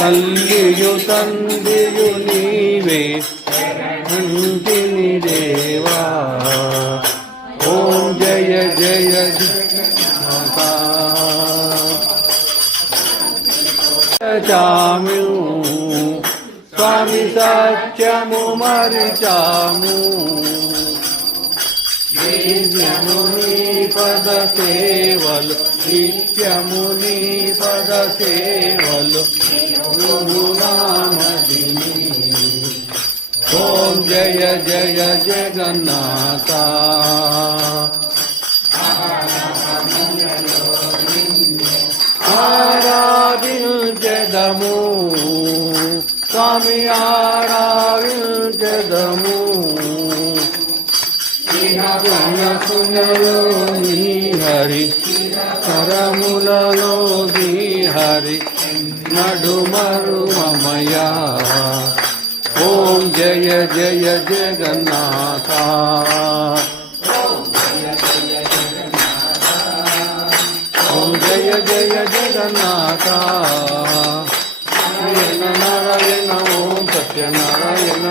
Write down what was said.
తల్లియు తండ్రియు నీవే అంటిని దేవా. ఓం జయ జయ మాతా. చాము స్వామి సత్యము మరిచాము, నిత్యము నీ పద సేవలు, నిత్యము నీ పద సేవలు నామదిని. ఓం జయ జయ జగన్నాథ. ఆరాధించెదము స్వామి, ఆరాధించెదము. పుణ్యపుణ్యలో నీ హరి, కరములలో నీ హరి, నడుమరు మమయా. ఓం జయ జయ జగన్నాథ. ఓం జయ జయ జగన్నాథ. నారాయణ నారాయణ, ఓం సత్యనారాయణ.